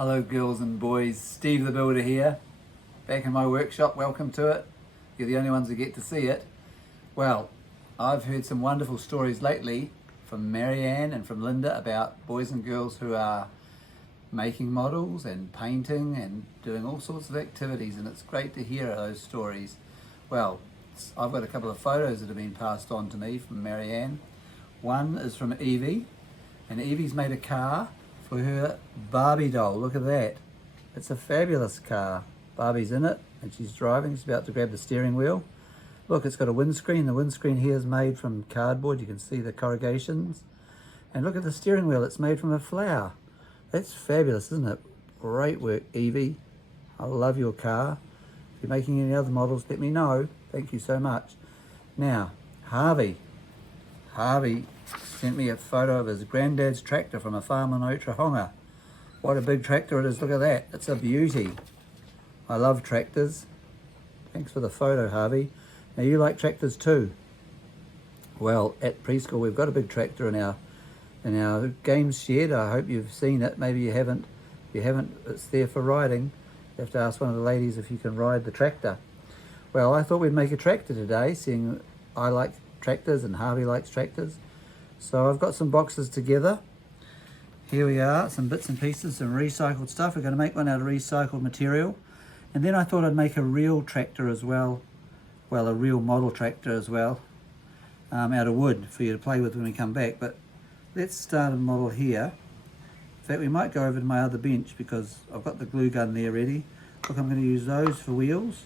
Hello girls and boys, Steve the Builder here, back in my workshop. Welcome to it. You're the only ones who get to see it. Well, I've heard some wonderful stories lately from Marianne and from Linda about boys and girls who are making models and painting and doing all sorts of activities, and it's great to hear those stories. Well, I've got a couple of photos that have been passed on to me from Marianne. One is from Evie, and Evie's made a car for her Barbie doll. Look at that. It's a fabulous car. Barbie's in it and she's driving. She's about to grab the steering wheel. Look, it's got a windscreen. The windscreen here is made from cardboard. You can see the corrugations. And look at the steering wheel. It's made from a flower. That's fabulous, isn't it? Great work, Evie. I love your car. If you're making any other models, let me know. Thank you so much. Now, Harvey sent me a photo of his granddad's tractor from a farm in Otahonga. What a big tractor it is, look at that. It's a beauty. I love tractors. Thanks for the photo, Harvey. Now you like tractors too. Well, at preschool we've got a big tractor in our games shed. I hope you've seen it. Maybe you haven't. If you haven't, it's there for riding. You have to ask one of the ladies if you can ride the tractor. Well, I thought we'd make a tractor today, seeing I like tractors and Harvey likes tractors. So I've got some boxes together. Here we are, some bits and pieces, some recycled stuff. We're going to make one out of recycled material. And then I thought I'd make a real tractor as well. Well, a real model tractor as well, out of wood for you to play with when we come back. But let's start a model here. In fact, we might go over to my other bench because I've got the glue gun there ready. Look, I'm going to use those for wheels,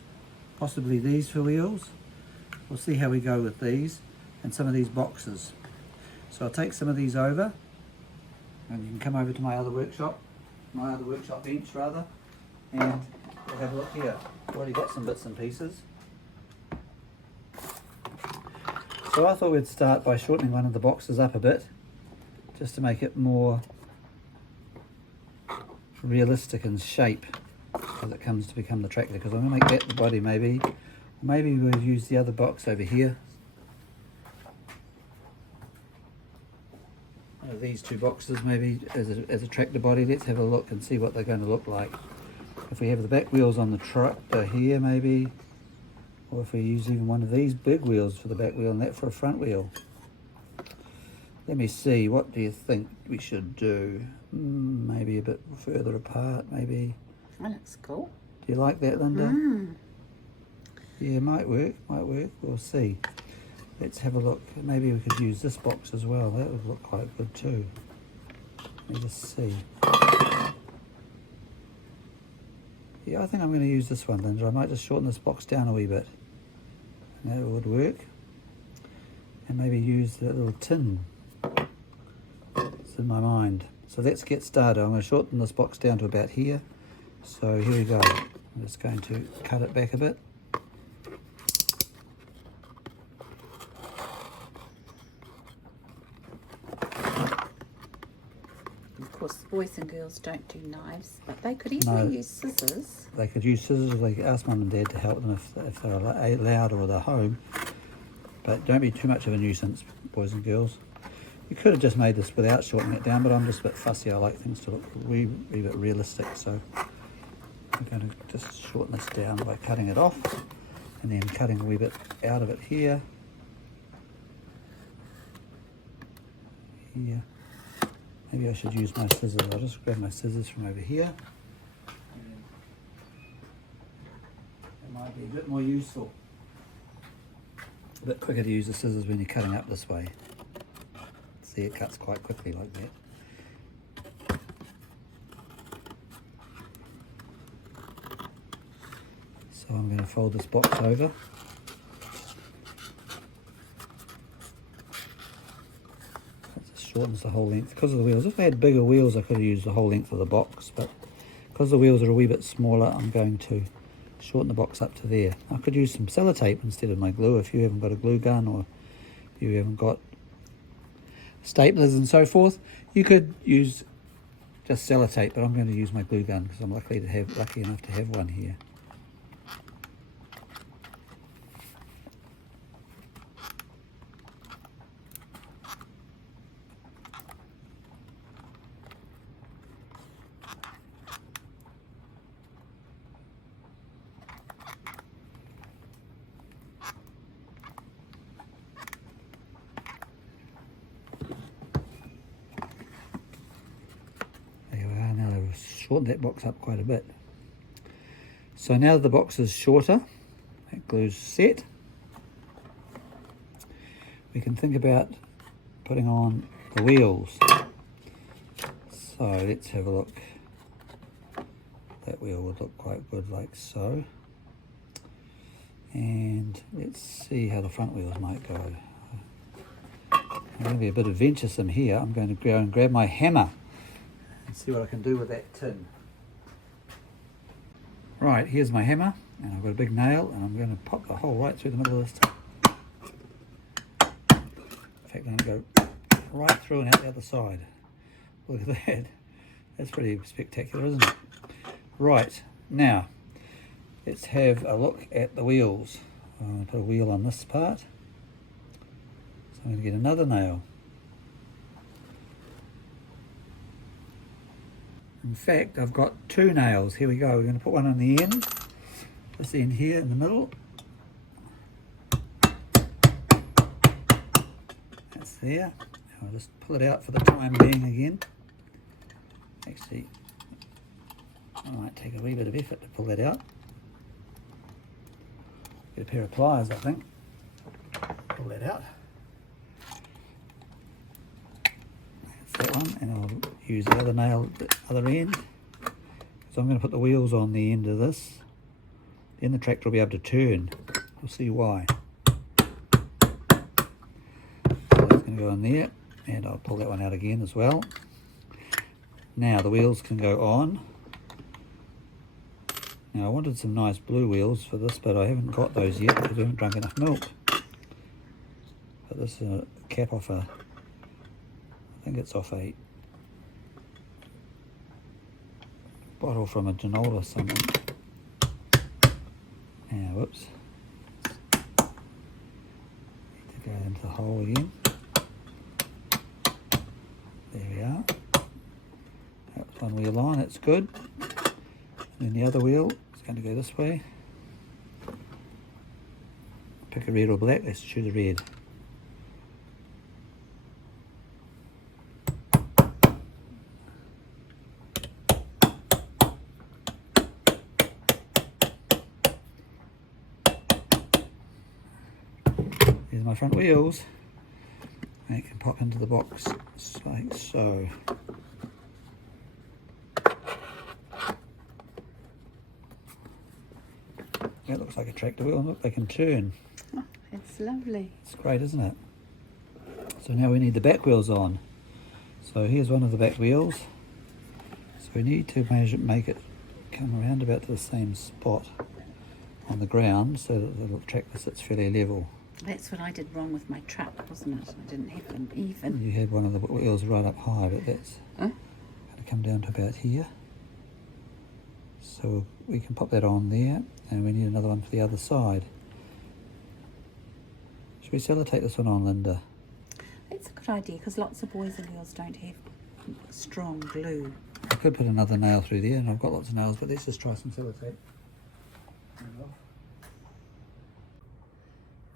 possibly these for wheels. We'll see how we go with these and some of these boxes. So I'll take some of these over, and you can come over to my other workshop bench rather, and we'll have a look here. I've already got some bits and pieces. So I thought we'd start by shortening one of the boxes up a bit, just to make it more realistic in shape as it comes to become the tractor, because I'm going to make that the body maybe. Maybe we'll use the other box over here. One of these two boxes maybe as a tractor body. Let's have a look and see what they're going to look like. If we have the back wheels on the tractor here maybe, or if we use even one of these big wheels for the back wheel and that for a front wheel. Let me see, what do you think we should do? Maybe a bit further apart, maybe. That looks cool. Do you like that, Linda? Yeah, might work, we'll see. Let's have a look. Maybe we could use this box as well. That would look quite good too. Let me just see. Yeah, I think I'm going to use this one, Linda. I might just shorten this box down a wee bit. That would work. And maybe use that little tin. It's in my mind. So let's get started. I'm going to shorten this box down to about here. So here we go. I'm just going to cut it back a bit. Of course, the boys and girls don't do knives, but they could easily use scissors. They could use scissors, or they could ask Mum and Dad to help them if they're allowed or they're home. But don't be too much of a nuisance, boys and girls. You could have just made this without shortening it down, but I'm just a bit fussy. I like things to look a wee bit realistic, so I'm going to just shorten this down by cutting it off and then cutting a wee bit out of it here. Here. Maybe I should use my scissors. I'll just grab my scissors from over here. It might be a bit more useful. A bit quicker to use the scissors when you're cutting up this way. See, it cuts quite quickly like that. So I'm going to fold this box over. Shortens the whole length because of the wheels. If I had bigger wheels I could have used the whole length of the box, but because the wheels are a wee bit smaller I'm going to shorten the box up to there. I could use some sellotape instead of my glue if you haven't got a glue gun or you haven't got staplers and so forth. You could use just sellotape, but I'm going to use my glue gun because I'm lucky enough to have one here. shortened that box up quite a bit. So now the box is shorter, that glue's set, we can think about putting on the wheels. So let's have a look. That wheel would look quite good like so. And let's see how the front wheels might go. I'm going to be a bit adventuresome here. I'm going to go and grab my hammer and see what I can do with that tin. Right, here's my hammer, and I've got a big nail, and I'm going to pop the hole right through the middle of this tin. In fact, I'm going to go right through and out the other side. Look at that. That's pretty spectacular, isn't it? Right, now let's have a look at the wheels. I'm going to put a wheel on this part. So I'm going to get another nail. In fact, I've got two nails. Here we go. We're going to put one on the end. This end here in the middle. That's there. I'll just pull it out for the time being again. Actually, I might take a wee bit of effort to pull that out. Get a pair of pliers, I think. Pull that out. That's that one, and I'll use the other nail at the other end. So I'm going to put the wheels on the end of this. Then the tractor will be able to turn. We'll see why. So that's going to go in there, and I'll pull that one out again as well. Now the wheels can go on. Now I wanted some nice blue wheels for this, but I haven't got those yet because we haven't drunk enough milk. But this is a cap off I think it's off a bottle from a Ginola or something. Now, whoops. Need to go into the hole again. There we are. That's one wheel on, that's good. And then the other wheel is going to go this way. Pick a red or black, let's choose a red. There's my front wheels. They can pop into the box like so. That looks like a tractor wheel, and look, they can turn. Oh, it's lovely. It's great, isn't it? So now we need the back wheels on. So here's one of the back wheels. So we need to make it come around about to the same spot on the ground so that the tractor sits fairly level. That's what I did wrong with my truck, wasn't it? I didn't have them even. You had one of the wheels right up high, but that's Huh? going to come down to about here. So we can pop that on there, and we need another one for the other side. Should we sellotape this one on, Linda? That's a good idea because lots of boys and girls don't have strong glue. I could put another nail through there, and I've got lots of nails, but let's just try some sellotape.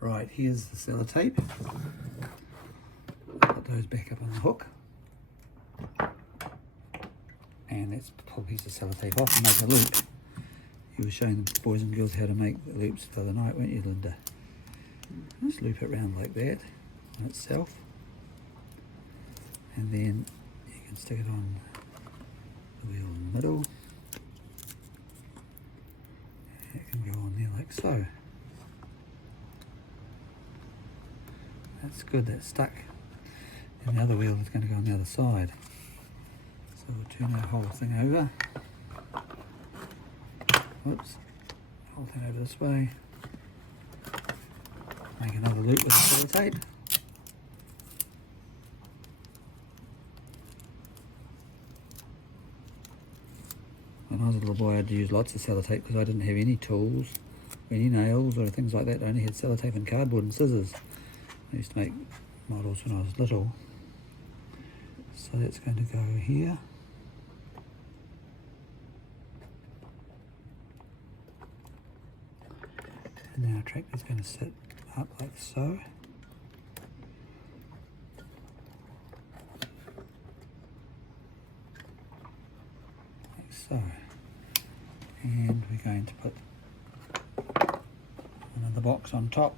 Right, here's the sellotape. Put those back up on the hook. And let's pull a piece of sellotape off and make a loop. You were showing the boys and girls how to make the loops the other night, weren't you, Linda? Just loop it around like that on itself. And then you can stick it on the wheel in the middle. It can go on there like so. That's good, that's stuck. And the other wheel is going to go on the other side. So we'll turn that whole thing over. Whoops. Whole thing over this way. Make another loop with the sellotape. When I was a little boy, I had to use lots of sellotape because I didn't have any tools, any nails or things like that. I only had sellotape and cardboard and scissors. I used to make models when I was little. So that's going to go here. And now our tractor's going to sit up like so. Like so. And we're going to put another box on top.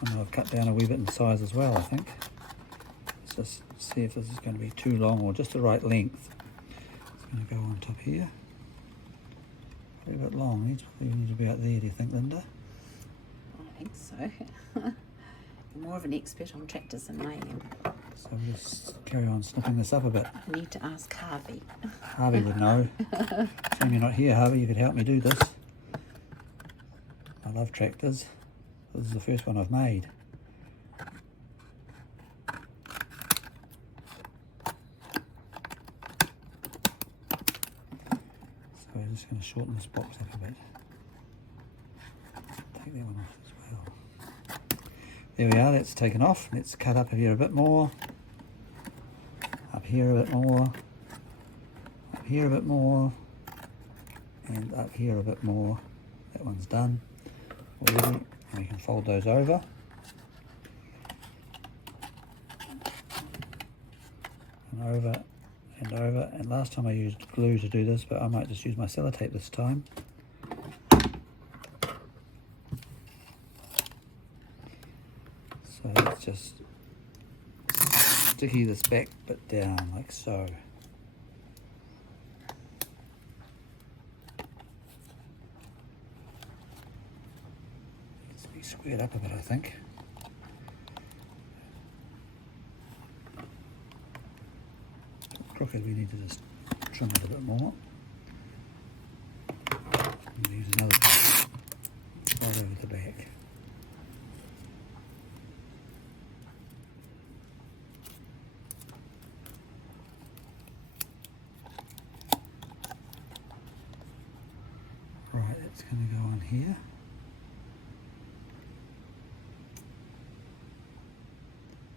And I've cut down a wee bit in size as well, I think. Let's just see if this is going to be too long or just the right length. It's going to go on top here. Probably a bit long. It's probably need to be out there, do you think, Linda? I think so. You're more of an expert on tractors than I am. So we'll just carry on snipping this up a bit. I need to ask Harvey. Harvey would know. Seeing you're not here, Harvey, you could help me do this. I love tractors. This is the first one I've made. So we're just going to shorten this box up a bit. Take that one off as well. There we are, that's taken off. Let's cut up here a bit more. Up here a bit more. Up here a bit more. And up here a bit more. That one's done already. We can fold those over. And over and over. And last time I used glue to do this, but I might just use my sellotape this time. So let's just sticky this back bit down like so. Needs to be squared up a bit, I think. Crooked, we need to just trim it a bit more. And use another right over the back. Right, that's going to go on here.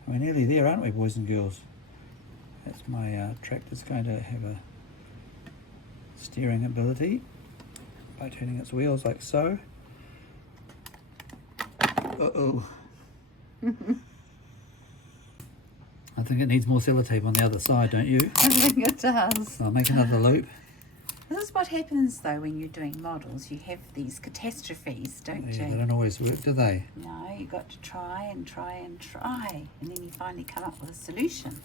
We're nearly there, aren't we, boys and girls? That's my tractor's going to have a steering ability by turning its wheels like so. Uh-oh. I think it needs more sellotape on the other side, don't you? I think it does. So I'll make another loop. This is what happens though when you're doing models. You have these catastrophes, don't Yeah, you? they don't always work, do they? No, you've got to try and try and try. And then you finally come up with a solution.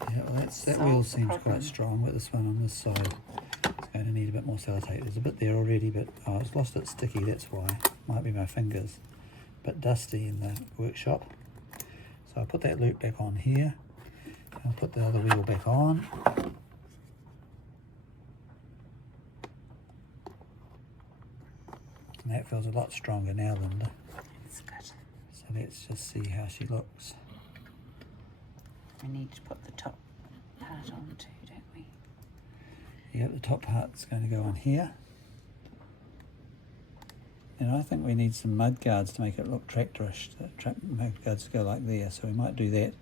Yeah, well that Solve wheel the seems problem. quite strong, but this one on this side is going to need a bit more sellotape. There's a bit there already, but oh, it's lost its sticky, that's why. Might be my fingers. A bit dusty in the workshop. So I'll put that loop back on here. I'll put the other wheel back on. And that feels a lot stronger now, Linda. That's good. So let's just see how she looks. We need to put the top part on too, don't we? Yeah, the top part's going to go on here. And I think we need some mud guards to make it look tractorish. Mud guards go like there, so we might do that.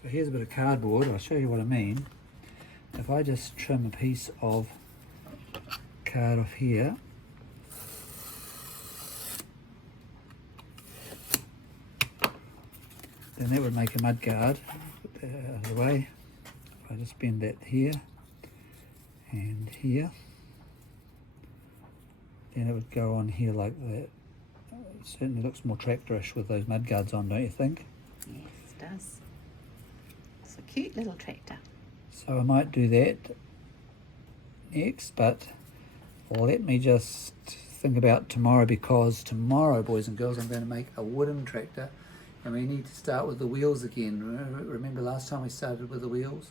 So here's a bit of cardboard. I'll show you what I mean. If I just trim a piece of card off here, then that would make a mud guard. Put that out of the way. If I just bend that here and here, then it would go on here like that. It certainly looks more tractorish with those mud guards on, don't you think? Yes, it does. It's a cute little tractor. So I might do that next, but let me just think about tomorrow, because tomorrow, boys and girls, I'm going to make a wooden tractor, and we need to start with the wheels again. Remember last time we started with the wheels?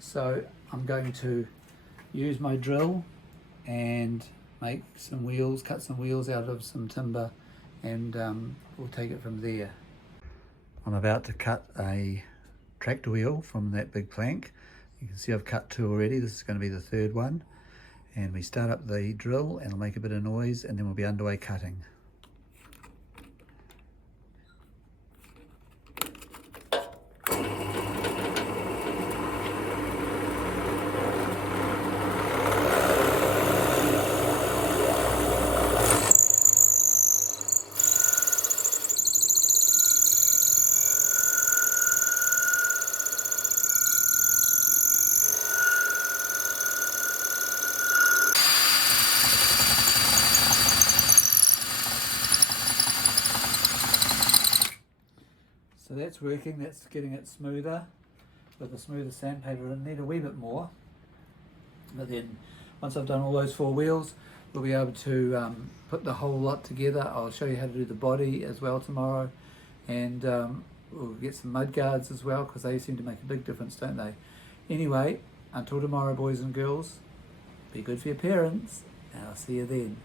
So I'm going to use my drill and make some wheels, cut some wheels out of some timber, and we'll take it from there. I'm about to cut a tractor wheel from that big plank. You can see I've cut two already. This is going to be the third one. And we start up the drill and it'll make a bit of noise, and then we'll be underway cutting. So that's working, that's getting it smoother with the smoother sandpaper. I need a wee bit more, but then once I've done all those 4 wheels, we'll be able to put the whole lot together. I'll show you how to do the body as well tomorrow, and we'll get some mud guards as well, because they seem to make a big difference, don't they? Anyway, until tomorrow, boys and girls, be good for your parents, and I'll see you then.